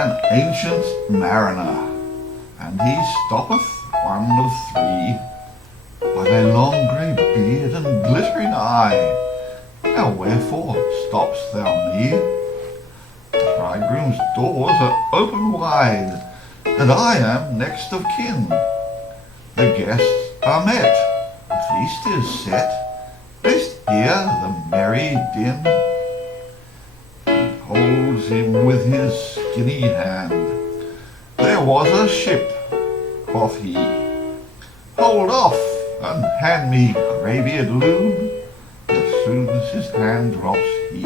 an ancient mariner, and he stoppeth one of three, by thy long grey beard and glittering eye. Now wherefore stopp'st thou me? The bridegroom's doors are open wide, and I am next of kin. The guests are met, the feast is set, lest hear the merry din. He holds him with his skinny hand. There was a ship, quoth he. Hold off, and hand me grey-beard loon. As soon as his hand drops he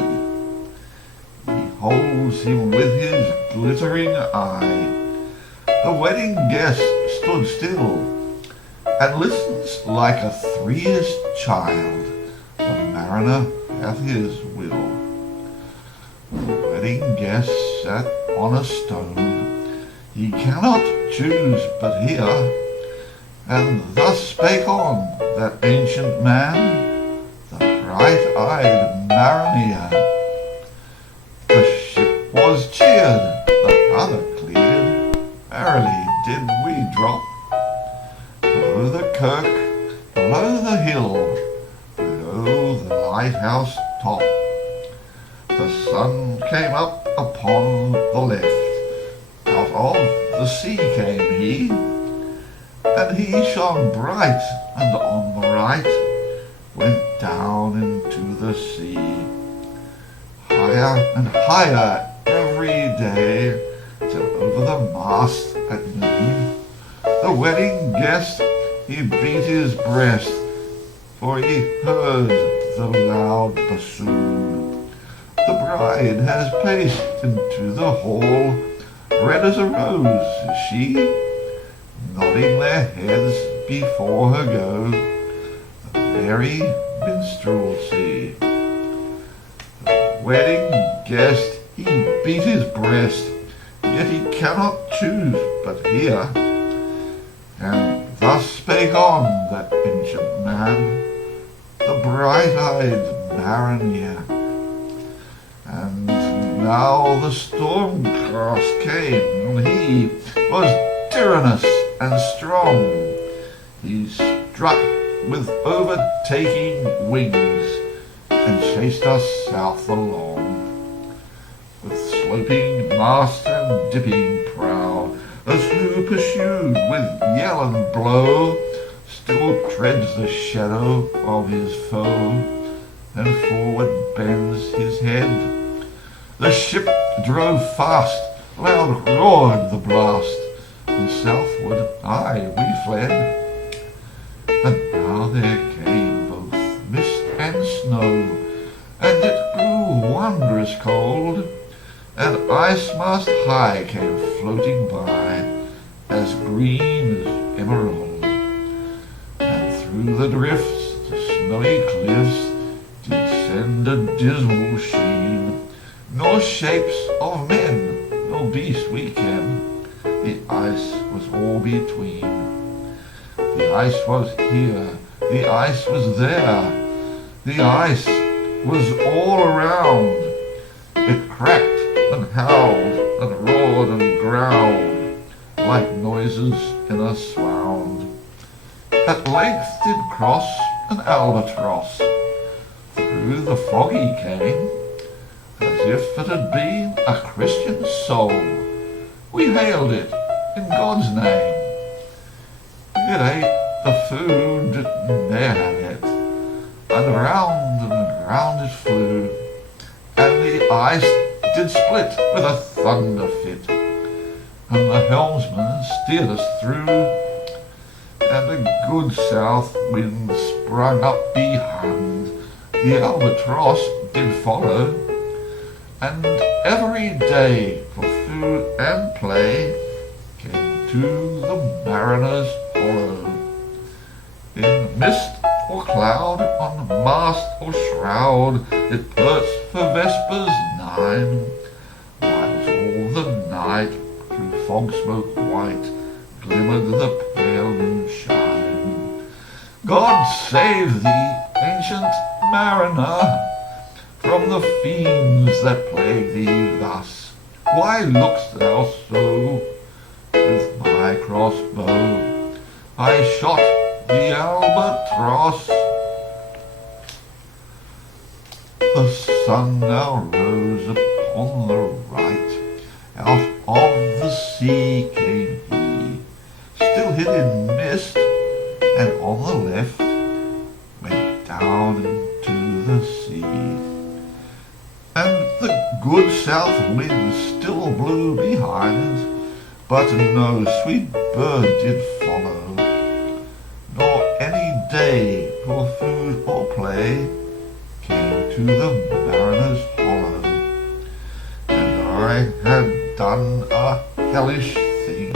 holds him with his glittering eye. The wedding guest stood still, and listens like a 3-years child. The mariner hath his will. The wedding guest sat on a stone. He cannot choose but hear. And thus spake on that ancient man, the bright-eyed mariner. The ship was cheered, the other cleared, merrily did we drop. Below the kirk, below the hill, below the lighthouse top. The sun came up upon the left, out of the sea came he, and he shone bright, and on the right went down into the sea. Higher and higher every day, till over the mast at noon, the wedding guest, he beat his breast, for he heard the loud bassoon. The bride has paced into the hall, red as a rose is she, nodding their heads before her go, the merry minstrelsy. The wedding guest, he beat his breast, yet he cannot choose but hear. And thus spake on that ancient man, the bright-eyed mariner. And now the storm-cast came, and he was tyrannous and strong. He struck with overtaking wings, and chased us south along. With sloping mast and dipping prow, as who pursued with yell and blow, still treads the shadow of his foe, and forward bends his head. The ship drove fast, loud roared the blast, and southward, aye, we fled. And now there came both mist and snow, and it grew wondrous cold, and ice-mast high came floating by, as green as emerald. And through the drifts, the snowy cliffs, did send a dismal sheen, nor shapes of men, nor beast we ken, the ice was all between. The ice was here, the ice was there, the ice was all around. It cracked and howled and roared and growled, like noises in a swound. At length did cross an albatross, through the fog he came, as if it had been a Christian soul. We hailed it in God's name. It ate the food it ne'er had it, and round it flew, and the ice did split with a thunder fit, and the helmsman steered us through, and a good south wind sprung up behind. The albatross did follow, and every day for food and play came to the mariner's hollow. In mist or cloud, on mast or shroud, it perched for vespers 9, whiles all the night through fog smoke white glimmered the pale moonshine. God save thee, ancient mariner, from the fiends that plague thee thus. why look'st thou so? With my crossbow I shot the albatross. The sun now rose upon the right, out of the sea came he, still hid in mist, and on the left went down into the sea. And the good south wind still blew behind, but no sweet bird did follow, nor any day for food or play came to the mariner's hollow. And I had done a hellish thing,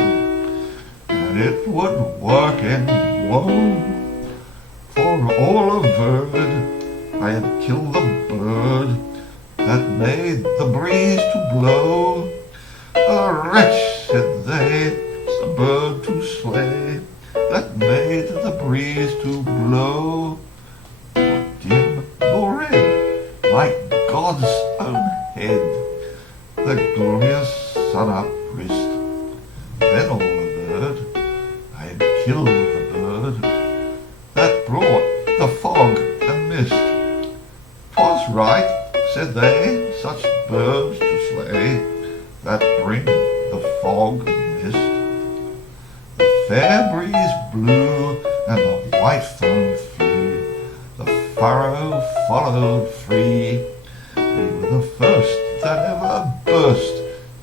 and it would work in woe. For all averred, I had killed the bird that made the breeze to blow. A wretch, said they, the bird to slay that made the breeze to blow. Nor dim nor red, like God's own head, the glorious sun uprist. Then all averred, I had killed the bird that brought the fog and mist. 'Twas right, said they, such birds to slay that bring the fog and mist. The fair breeze blew and the white foam flew, the furrow followed free. We were the first that ever burst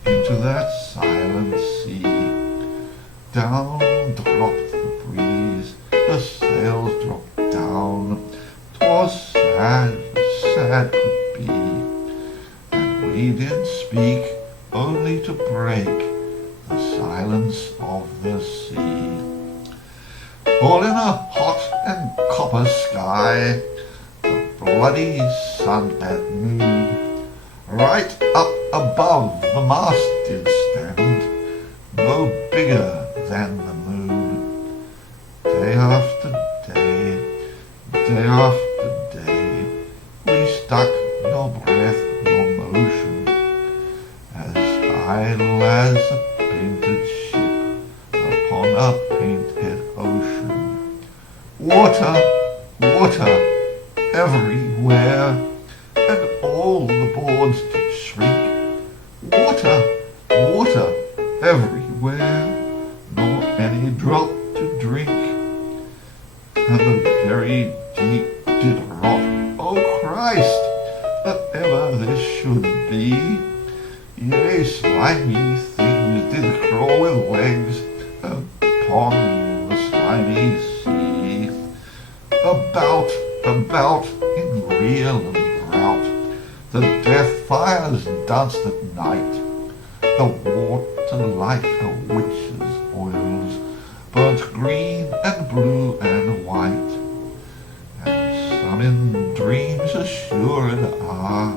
into that silent sea. Down dropped the breeze, the sails dropped down. 'Twas sad, sad could be, and we did speak only to break the silence of the sea. All in a hot and copper sky, the bloody sun at noon, right up above the mast did stand, no bigger than the moon. Day after day, day after day, we stuck nor breath nor motion, as idle as a painted ship upon a painted ocean. Water, water, everywhere, and all the boards did shrink. Water, water, everywhere, nor any drop to drink. And the very deep did rot. O Christ, that ever this should be! Yea, slimy things did crawl with legs upon the slimy sea. About, about, in reel and rout, the death fires danced at night. The water like a witch's oils burnt green and blue and white. And some in dreams assured are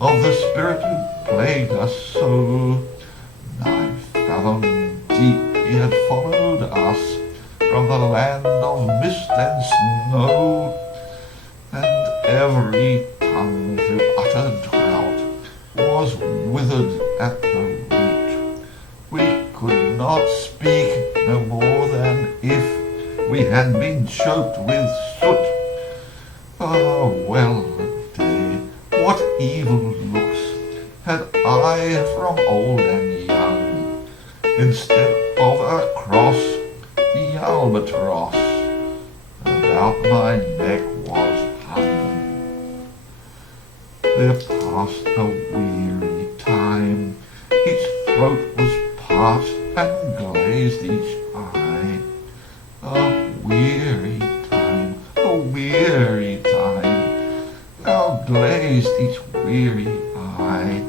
of the spirit who plagued us so. 9 fathom deep he had followed us from the land of mist and snow, and every tongue through utter drought was withered at the root. We could not speak no more than if we had been choked with soot. Ah, well a day, what evil looks had I from old and young! Instead of a cross, the albatross about my neck was hung. There passed a weary time, each throat was parched and glazed each eye. A weary time, a weary time, now glazed each weary eye.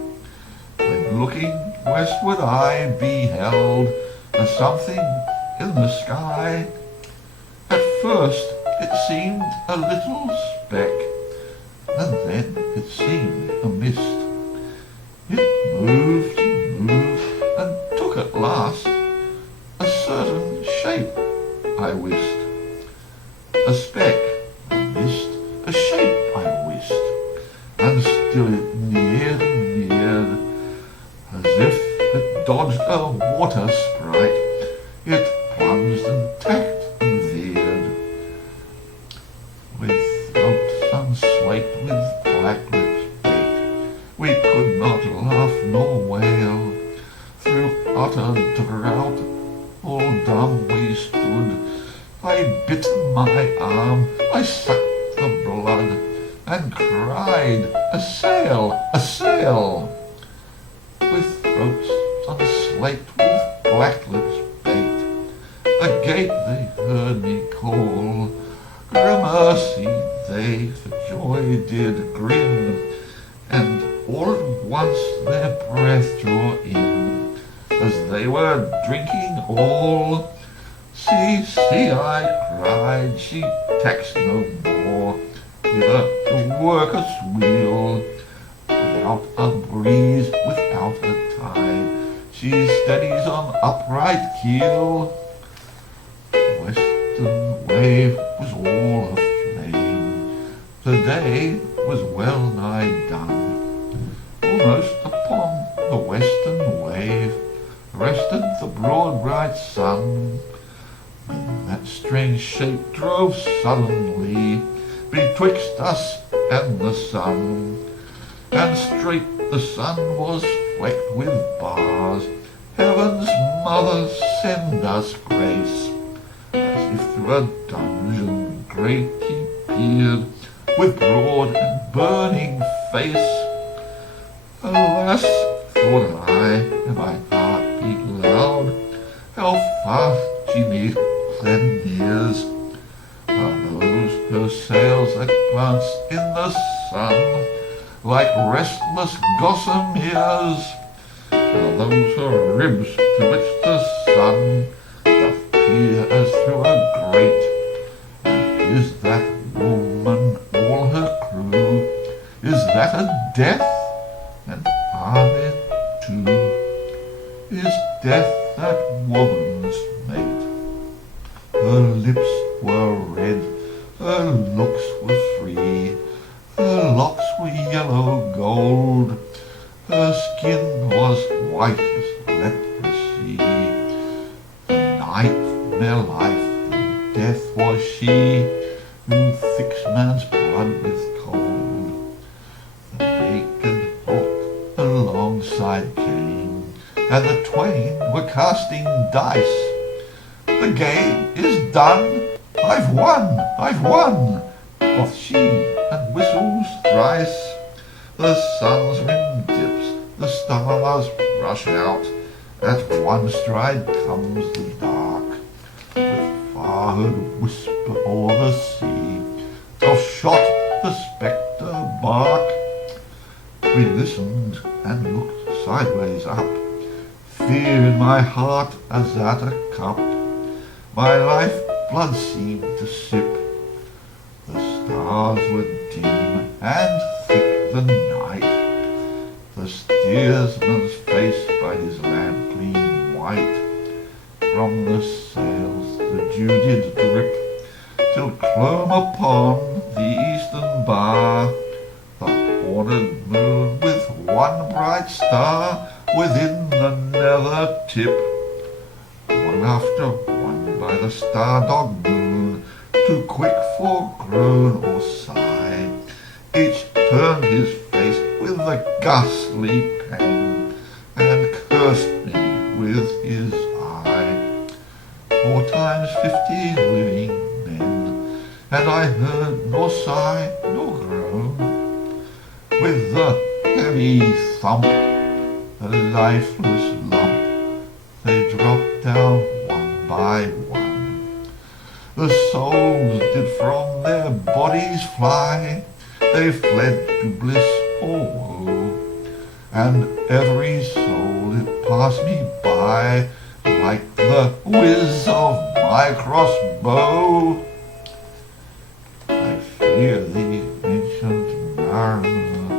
When looking westward I beheld a something in the sky. At first it seemed a little speck, and then it seemed a mist. It moved and moved, and took at last a certain shape, I wist. A speck, a mist, a shape, I wist, and still it neared and neared, as if dodged a water sprite. It plunged and tacked and veered, with throats unslaked, with black lips baked. We could not laugh nor wail. Through utter drought, all dumb we stood. I bit my arm, I sucked the blood, and cried, "A sail, a sail!" With throats unslaked, with black lips baked, agate they heard me call. Gramercy they for joy did grin, and all at once their breath draw in, as they were drinking all. "See, see," I cried, "she tacks no more, with a worker's wheel, without a breeze, without a tide, she steadies on upright keel." The western wave was all aflame, the day was well nigh done. Almost upon the western wave rested the broad bright sun, when that strange shape drove suddenly betwixt us and the sun, and straight the sun was flecked with bars. Heaven's mother, send us grace. As if through a dungeon great he peered, with broad and burning face. Alas, thought I, and my heart beat loud, how fast she nears are those her sails that glance in the sun, like restless gossameres. Are those her ribs to which the sun doth peer as through a grate? And is that woman all her crew? Is that a death? And are there two? Is death that woman's mate? Her lips were red, her looks were free, her locks were yellow gold, her skin was white as leprosy. The night mere life, and death was she, who thicks man's blood with cold. The vacant hulk alongside came, and the twain were casting dice. "The game is done, I've won, I've won," quoth she, and whistles thrice. The sun's rim dips, the stars rush out, at one stride comes the dark, with far-heard whisper o'er the sea, of shot the spectre bark. We listened and looked sideways up, fear in my heart as at a cup. My life blood seemed to sip. The stars were dim and thick the night. The steersman's face by his lamp gleamed white. From the sails the dew did drip, till clomb upon the eastern bar the horned moon with one bright star within the nether tip. One after one by the star-dogged moon, too quick for groan or sigh, each turned his face with a ghastly pang, and cursed me with his eye. 4 times 50 living men, and I heard nor sigh nor groan. With the heavy thump, the lifeless lump, they dropped down one by one. The souls did from their bodies fly, they fled to bliss or woe, and every soul it passed me by like the whiz of my crossbow. I fear thee, ancient mariner,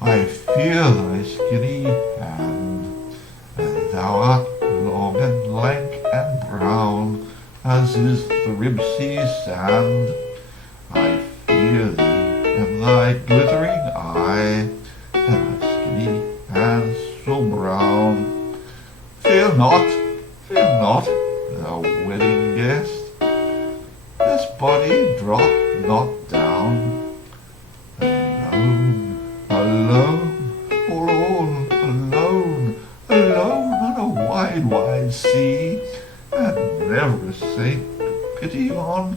I fear thy skinny hand, and thou art long and lank and brown, as is the rib-sea sand. I fear thee, and thy glittering eye, and thy skinny hands so brown. got down. Alone, alone, all alone, alone on a wide, wide sea, and never a saint to pity on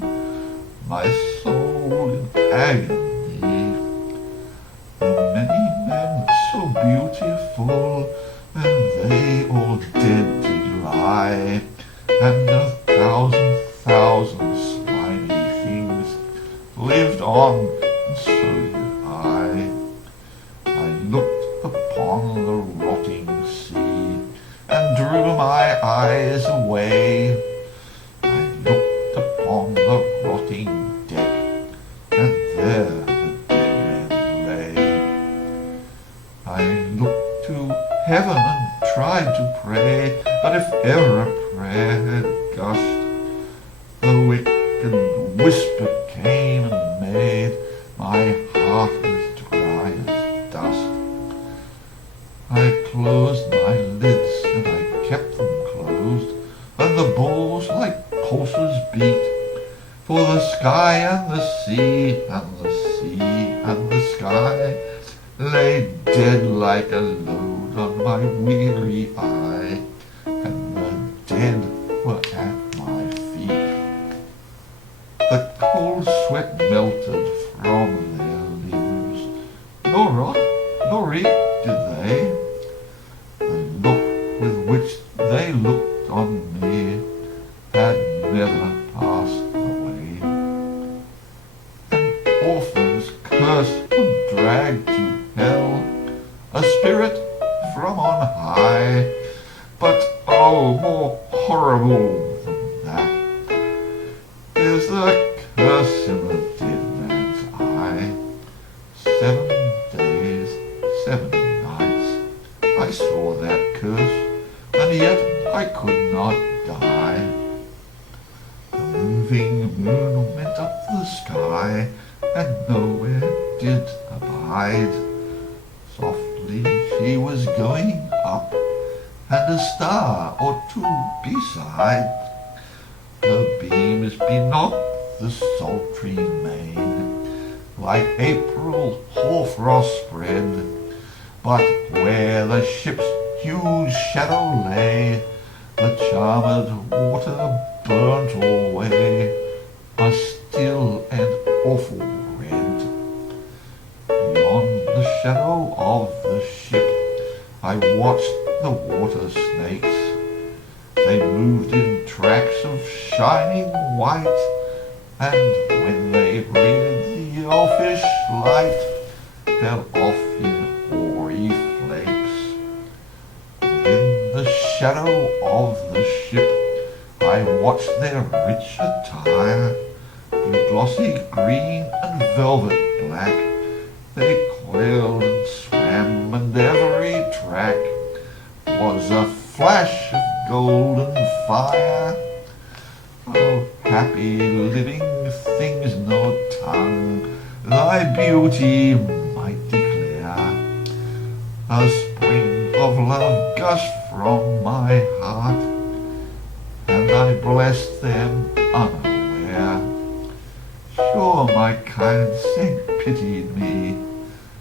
my soul in agony. The many men so beautiful, and they all dead did lie, and 1,000 slimy things lived on, and so did I. I looked upon the rotting sea, and drew my eyes away. I looked upon the rotting deck, and there the dead men lay. I looked to heaven and tried to pray, but if ever a prayer had gushed, the wicked whisper came and made my heart as dry as dust. I closed my lids and I kept them closed, and the balls like pulses beat, for the sky and the sea and the sea and the sky lay dead like a load on my weary eye, and the dead were at my feet. The cold sweat melted from their limbs, nor rot nor reek did they. The look with which they looked on me had never passed away. An orphan's curse would drag to hell a spirit from on high, but oh, more horrible than that is the curse in the dead man's eye. 7 days, 7 nights, I saw that curse, and yet I could not die. The moving moon went up the sky, and nowhere did abide. Softly she was going up, and a star or two beside. Her beams benocked the sultry main, like April hoarfrost spread. But where the ship's huge shadow lay, the charmed water burnt away a still and awful red. Beyond the shadow of the ship I watched the water snakes. They moved in tracks of shining white, and when they reared the elfish light, fell off in hoary flakes. In the shadow of the ship I watched their rich attire, glossy green and velvet black. They coiled and swam, and every track was a flash of golden fire. Oh, happy living things no tongue thy beauty might declare. A spring of love gushed from my heart, and I blessed them unaware. Sure my kind saint pitied me,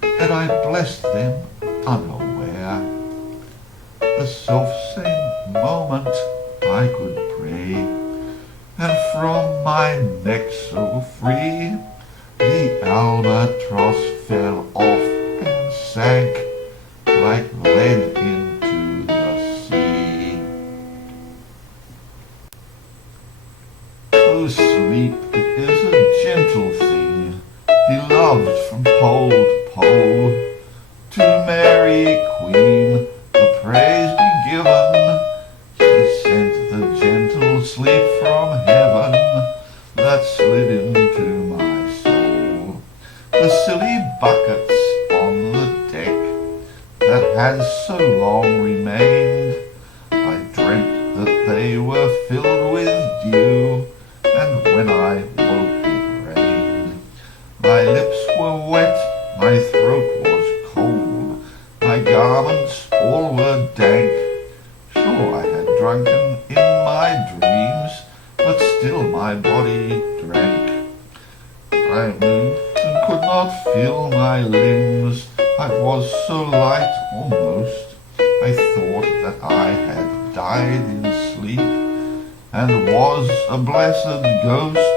and I blessed them unaware. The self-same moment I could pray, and from my neck so free the albatross fell off and sank like lead into the sea. Oh, sleep is a gentle thing, beloved from pole to pole. To Mary Queen the praise be given. She sent the gentle sleep from heaven that slid into my soul. The silly buckets on the deck that had so long remained, I dreamt that they were filled with dew, and when I woke it rained. My lips were wet, my throat was cold, my garments all were dank. Sure I had drunken in my dreams, but still my body drank. I moved and could not feel my limbs. I was so light almost, I thought that I had died in sleep and was a blessed ghost.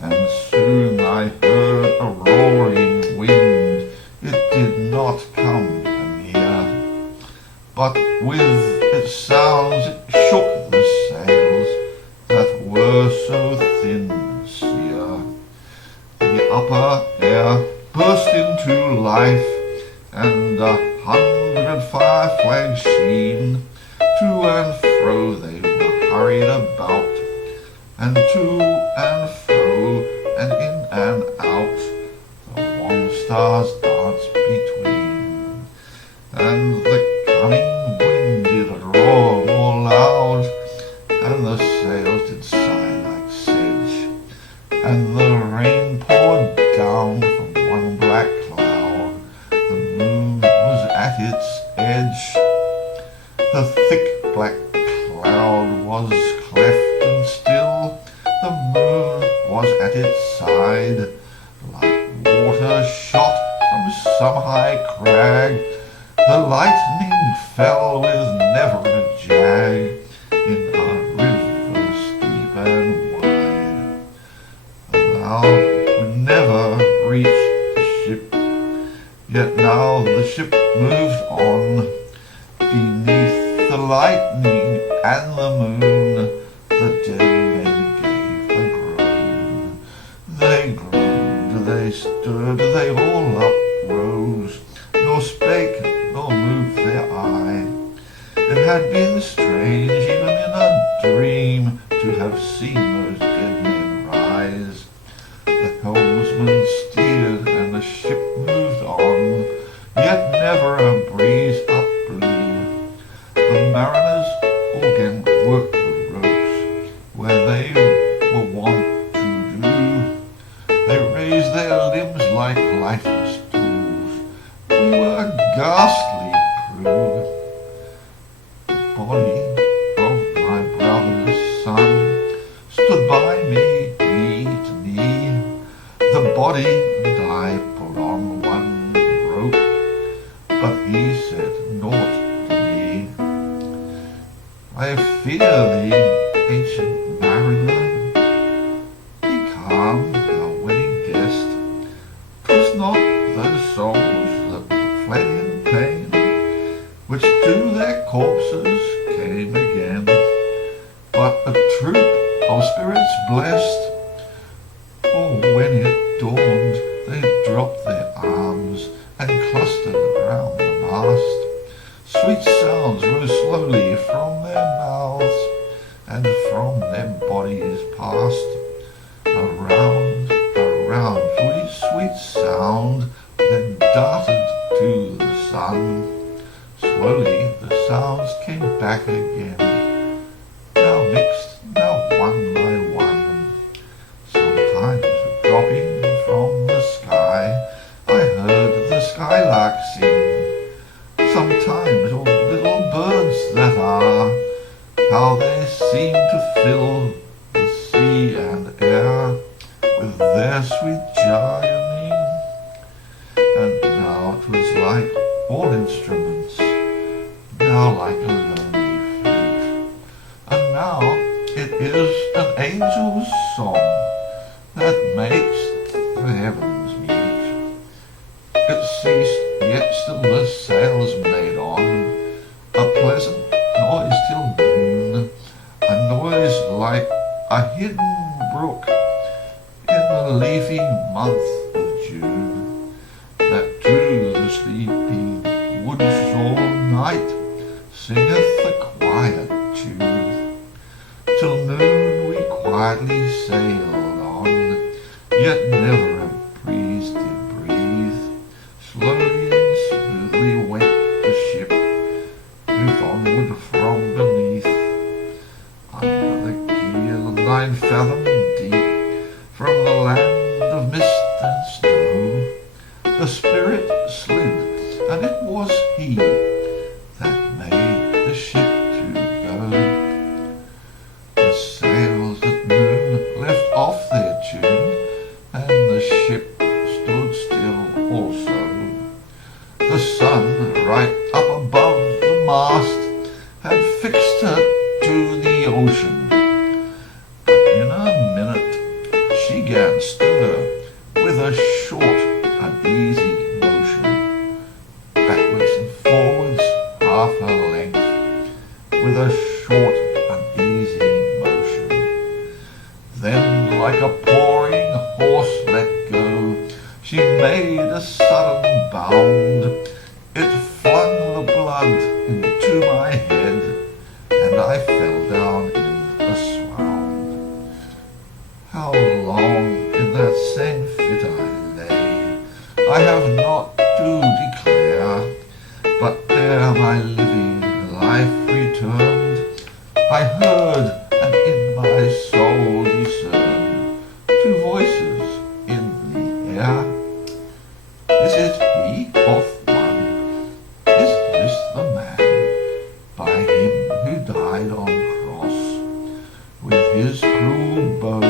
And soon I heard a roaring wind, it did not come anear, but with its sounds it shook the sails that were so thin and sere. The upper air burst into life, and 100 fire flags sheen. To and fro they were hurried about, and to and fro, and in and out, the wan stars danced between. And the coming wind did roar more loud, and the sails did sigh like sedge, and the rain poured down from one black cloud. The moon was at its edge. The thick black cloud was cleft and still. The moon was at its side, like water shot from some high crag. The lightning fell with never a jag in a river steep and wide. The cloud would never reach the ship, yet now the ship moved on. Beneath the lightning and the moon, the dead men gave a groan. They groaned, they stood, they all uprose, nor spake, nor moved their eye. It had been strange, even in a dream, to have seen those dead men rise. The helmsman steered and the ship moved on, yet never a breeze up blew. The mariners all again worked the ropes where they were wont to do. They raised their limbs like lifeless tools. We were a ghastly crew. The body of my brother's son stood by me, knee to knee. The body and I pulled on one rope, but he said naught to me. I fear thee, ancient mariner, be calm, thou wedding guest. 'Twas not those souls that fled in pain, which to their corpses came again, but a troop of spirits blessed. For when it dawned, they dropped their arms and clustered round the mast. Sweet sounds rose slowly from their mouths, and from their bodies passed. Around, around, sweet sound, then darted to the sun. Slowly the sounds came back again, now mixed, now one by one. Sometimes dropping from the sky, I heard the skylark sing. Sometimes all little birds that are, how they seem to fill the sea and air with their sweet jargoning. And now 'twas like all instruments, now like a lonely flute, and now it is an angel's song that makes the heavens mute. It ceased, yet still the sails made on, a pleasant noise till noon, a noise like a hidden brook in the leafy month of June, that to the sleepy woods all night singeth a quiet tune. Till noon we quietly sailed on, yet never a breeze did breathe. Slowly and smoothly went the ship, moved onward from beneath. Under the keel 9 fathom deep, from the land of mist and snow, the spirit slid, and it was he that made the ship to go. The sails at noon left off their tune, and the also. The sun, right up above the mast, had fixed her to the ocean. But in a minute she 'gan stir with a short, uneasy motion, backwards and forwards half her length, with a short, uneasy motion. Then, like a pawing horse let go, she made a sudden bound. It flung the blood into my head, and I fell down in a swound. How long in that same fit I lay, I have not to declare, but there my living life returned. I heard, and in my soul discerned, two voices in the air. Is it he, quoth one? Is this the man, by him who died on cross? With his cruel bow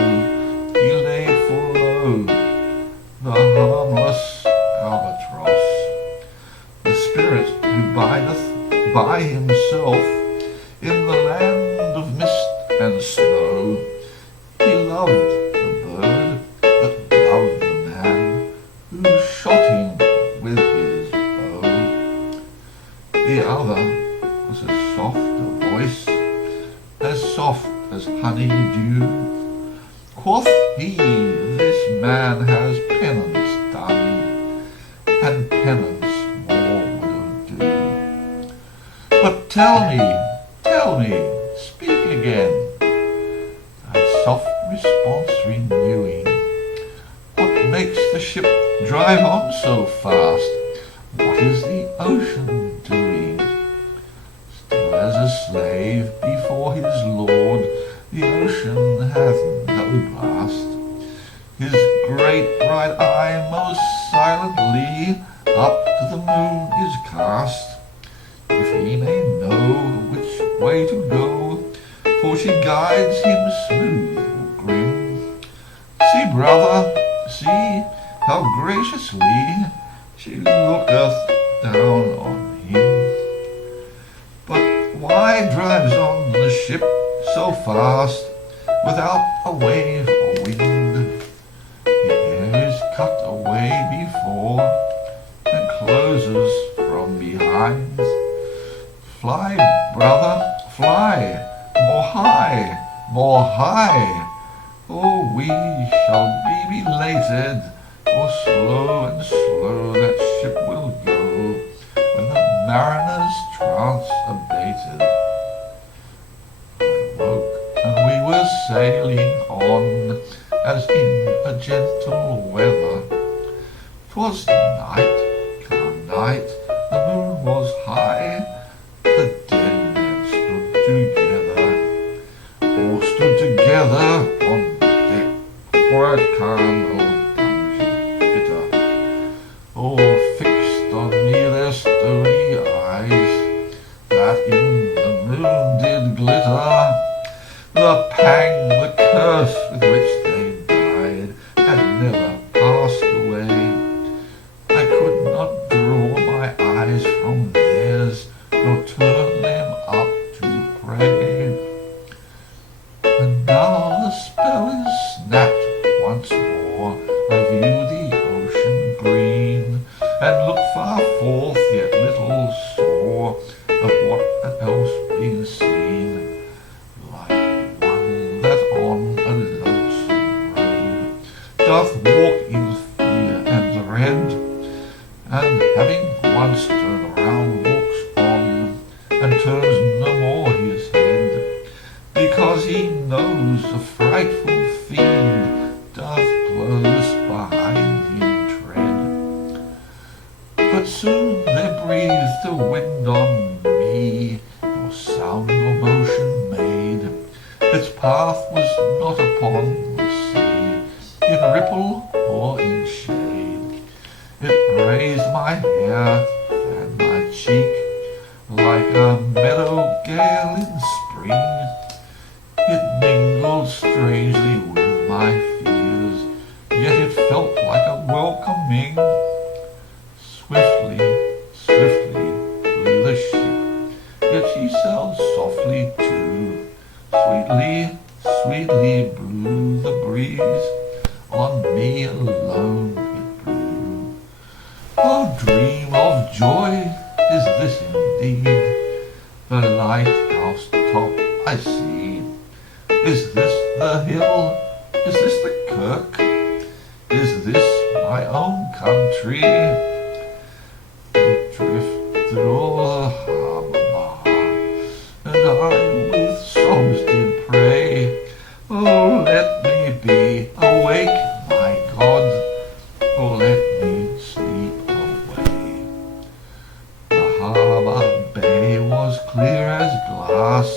he laid full low the harmless albatross. The spirit who bideth by himself in the land of mist and snow. He loved the bird, but loved the man who shot him with his bow. The other was as soft a voice, as soft as honey dew. Quoth he, this man has penance done, and penance more will do. But tell me, speak again. That soft response renewing, what makes the ship drive on so fast? What is the ocean doing? Still as a slave before his lord, the ocean hath no blast. His great bright eye most silently up to the moon is cast, if he may know which way to go, for she guides him smooth or grim. See, brother, see how graciously she looketh down on him. But why drives on the ship so fast, without a wave or wind? The air is cut away before, and closes from behind. Fly, brother, fly, more high, more high, or we shall be belated, for slow and slow that ship will go, when the mariner's trance abated. I woke, and we were sailing on, as in a gentle weather. 'Twas night, calm night, the moon was high, the dead men stood together, all stood together on deck, for a carnal dungeon fitter. All fixed on me their stony eyes, that in the moon did glitter. The pang, the curse with which they died, had never passed away. I could not draw my eyes from theirs, nor turn them up to pray. And now the spell is snapped once more. I view the ocean green, and look far forth, yet little saw of what had else been seen. Like one that on a lonesome road doth walk in fear and dread, and having once turned around walks on, and turns no more his head, because he knows a frightful fiend doth close behind him tread. But soon there breathed a wind on me, nor sound nor motion made. Its path was not upon the sea, in ripple or in shade. It raised my hair, fanned my cheek, like a meadow gale in spring. It mingled strangely with my fears, yet it felt like a welcoming. own country. We drifted o'er the harbour bar, and I with sobs did pray, oh, let me be awake, my God, oh, let me sleep away. The harbour bay was clear as glass,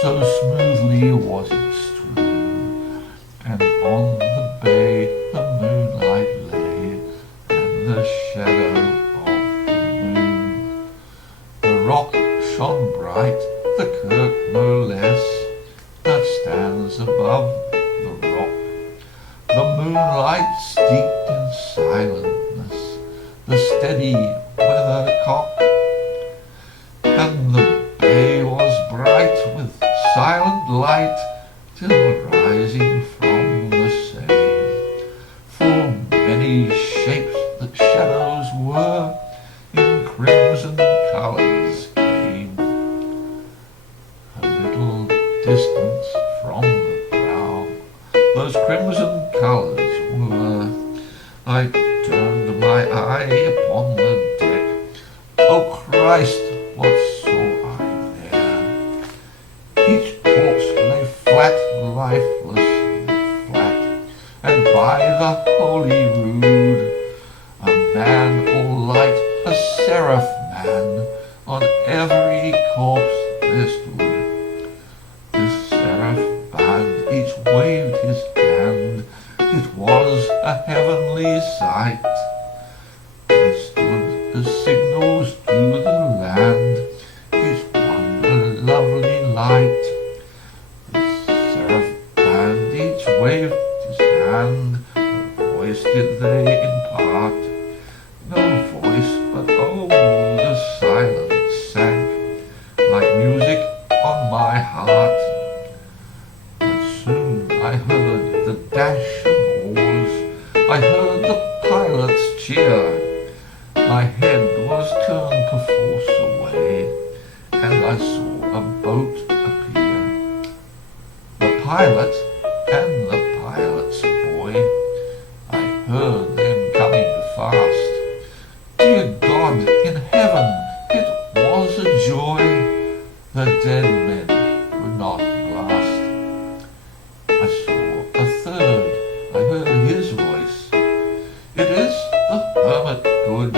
so smoothly was it strewn, and on the bay the moonlight lay, and the shadow of the moon. The rock shone bright, the kirk no less, that stands above the rock. The moonlight steeped in silentness, the steady weathercock, and the bay was bright with silent light till rising from the same. For many shapes that shadows were in crimson colours came. A little distance from the prow those crimson colours were. I turned my eye upon the deck. Oh Christ, what saw I there? Each corpse lay flat, lifeless and flat, and by the holy rood, a man all light, a seraph man, on every corpse there stood. This seraph band each waved his hand, it was a heavenly sight. They stood as signals to the land, each one a lovely light. This seraph band each waved his hand, no voice did they impart, no voice, but oh, the silence sank like music on my heart. But soon I heard the dash of oars, I heard the pilot's cheer. My head was turned perforce away, and I saw a boat appear. The pilot and the pilot's boy, I heard them coming fast. Dear God in heaven, it was a joy the dead men could not blast. I saw a third, I heard his voice. It is the hermit good.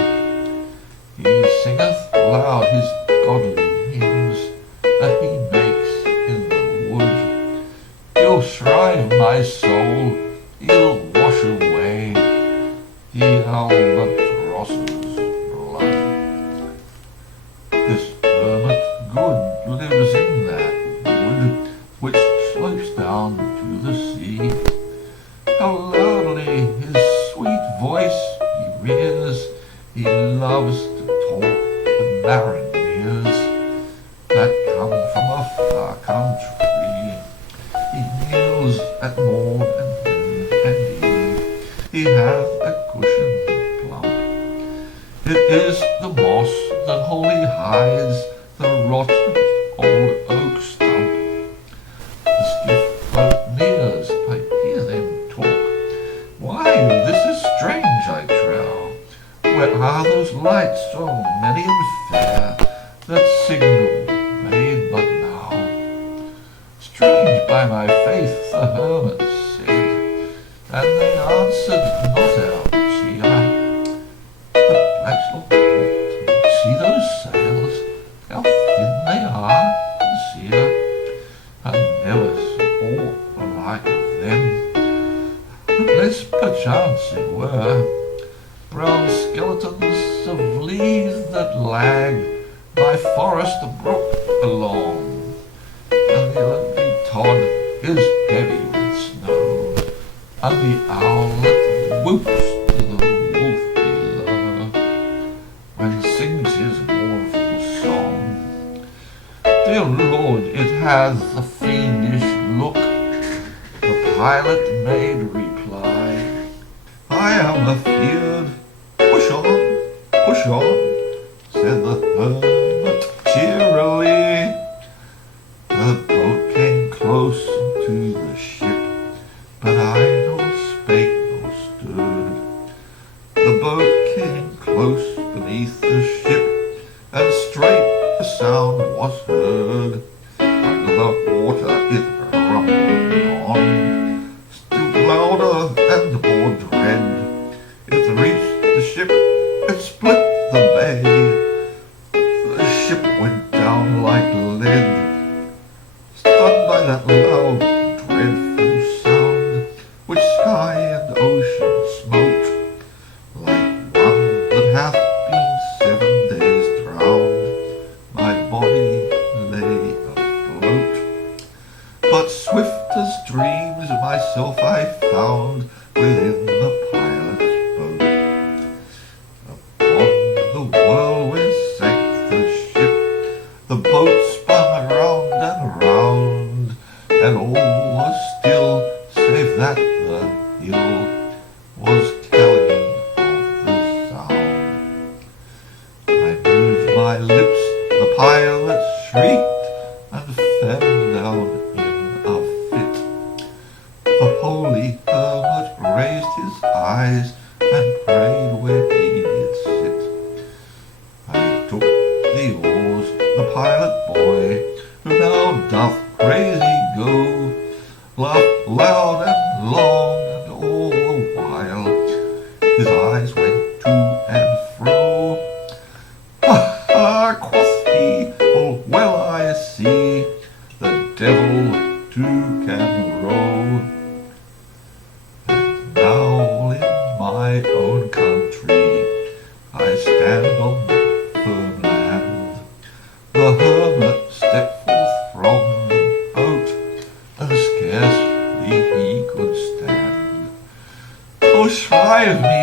He singeth loud his godly hymns that he makes in the wood. He'll shrive my soul, he'll wash away the albatross's blood. This hermit good lives in that wood which slopes down to the sea. How loudly his sweet voice he rears, he loves to talk with mariners that come from a far country. He kneels at morn and noon and eve, he hath a cushion plump. It is the moss that wholly hides the rotten old oak stump. The skiff boat nears, I hear them talk. Why, this is strange, I trow. Where are those lights so many and fair that signal made but now? Strange, by my faith, the hermit said, and they answered not our cheer. The Blackstock walked, see those sails, how thin they are and sere. I never saw the like of them, unless perchance it were brown skeletons of leaves that lag by forest brook along, and the ugly Todd is heavy with snow, and the owlet whoops to the wolf below when sings his mournful song. Dear Lord, it has a fiendish look. The pilot made reply, I am afeard. Push on, said the hermit cheerily. The boat came close to the ship, but I no spake nor stood. boat came close beneath the ship, and straight the sound was heard. Under the water it rumbled on, still louder and more dread. It reached the ship, it split the bay. The ship went down like lead, stunned by that loud, dreadful sound, which sky and ocean smote, like one that hath been 7 days drowned. My body lay afloat, but swift as dreams myself I found within the pilot's boat. Upon the whirlwind sank the ship, the boat spun around and around, and all was still save that the hill was telling of the sound. I moved my lips, the pilot shrieked and fell down in a fit. The holy hermit raised his eyes and prayed where he did sit. I took the oars, the pilot boy, who now doth crazy go, laughed loud and long, and all the while his eyes went to and fro. Ha ha, quoth he, full well I see, the devil too can row. And now in my own country I stand on firm land. The hermit stepped forth from the boat, and scarcely he could stand. Oh, shrive me,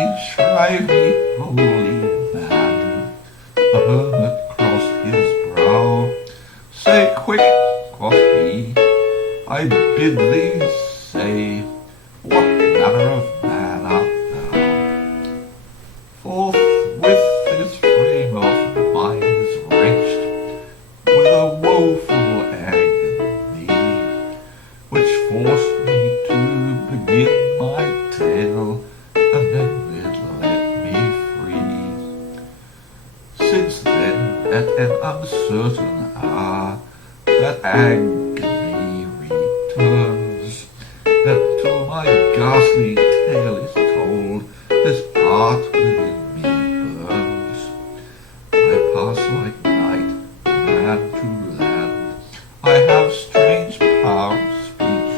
holy man. The hermit crossed his brow. Say quick, quoth he, I bid thee say, what manner of man art thou? Forthwith his frame of mind is wrenched with a woeful agony, which forced me to begin my tale, and then it let me free. Since then, at an uncertain hour, that agony returns, and till my ghastly tale is told, this heart within me burns. I pass like night from land to land, I have strange power of speech.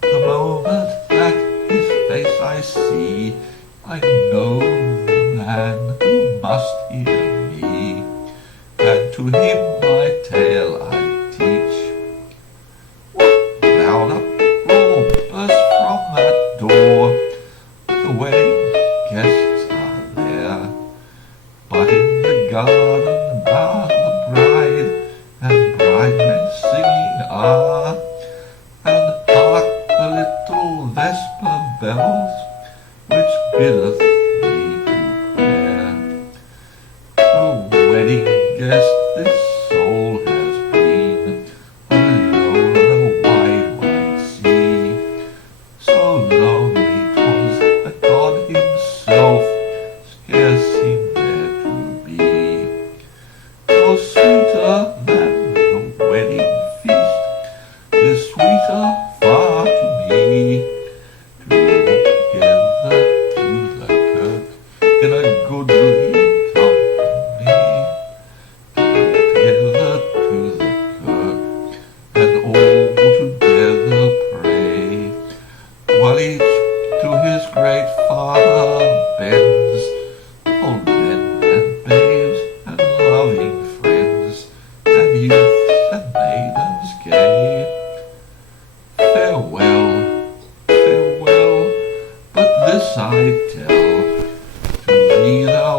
The moment that his face I see, I know the man who must hear me, and to him my tale I teach. What loud uproar burst from that door? The wedding guests are there, but in the garden are the bride and bridemen singing are, and hark the little vesper bells, which biddeth me to prayer. The wedding guest this soul has been, alone on a wide, wide sea. So lonely 'twas that God himself scarce seemed there to be. No sweeter than the wedding feast is sweeter far to me, to walk together to the kirk in a goodly company, together to the kirk, and all together pray, while each to his great Father bends, old men and babes and loving friends, and youths and maidens gay. Farewell, farewell, but this I tell, to thee thou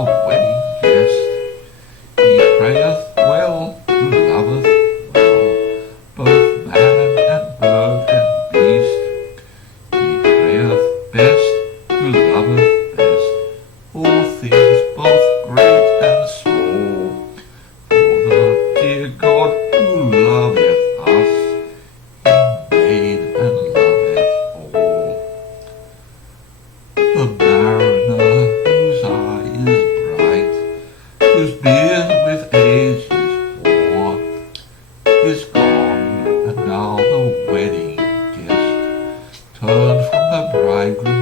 turned from her bridegroom